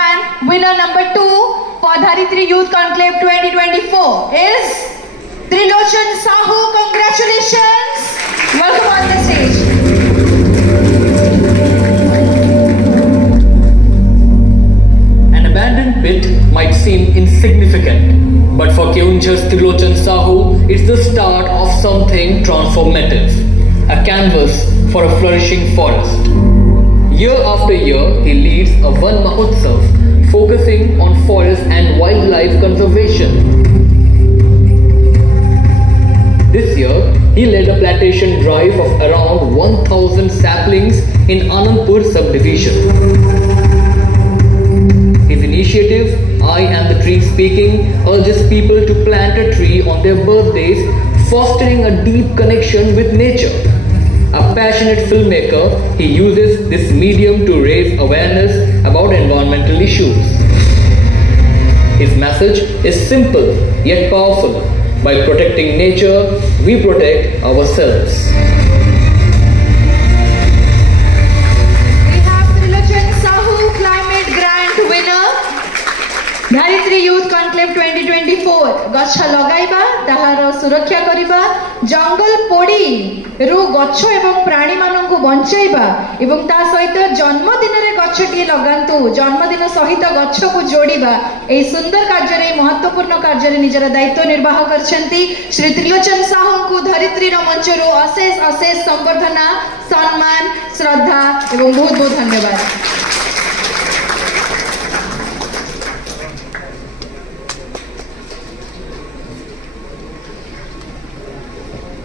And winner number 2 for Dharitri Youth Conclave 2024 is Trilochan Sahu. Congratulations! Welcome on the stage. An abandoned pit might seem insignificant, but for Keonjhar's Trilochan Sahu, it's the start of something transformative, a canvas for a flourishing forest. Year after year, he leads a Van Mahotsav focusing on forest and wildlife conservation. This year, he led a plantation drive of around 1,000 saplings in Anandpur subdivision. His initiative, I Am the Tree Speaking, urges people to plant a tree on their birthdays, fostering a deep connection with nature. A passionate filmmaker, he uses this medium to raise awareness about environmental issues. His message is simple yet powerful. By protecting nature, we protect ourselves. We have Trilochan Sahu Climate Grant winner. Dharitri Youth Conclave 2024 गच्छ लगाइबा ताहार सुरक्षा करिबा जंगल पोड़ी रु गच्छ एवं प्राणी माननकु बंचाइबा एवं ता सहित जन्मदिन रे गच्छटी लगांतु जन्मदिन सहित गच्छ को जोड़िबा एई सुंदर कार्य रे महत्वपूर्ण कार्य रे निजर दायित्व निर्वाह करछंती श्री त्रिलोचन साहू को धरित्री रो मंचरु अशेष अशेष संबर्धना सम्मान श्रद्धा एवं बहुत बहुत धन्यवाद।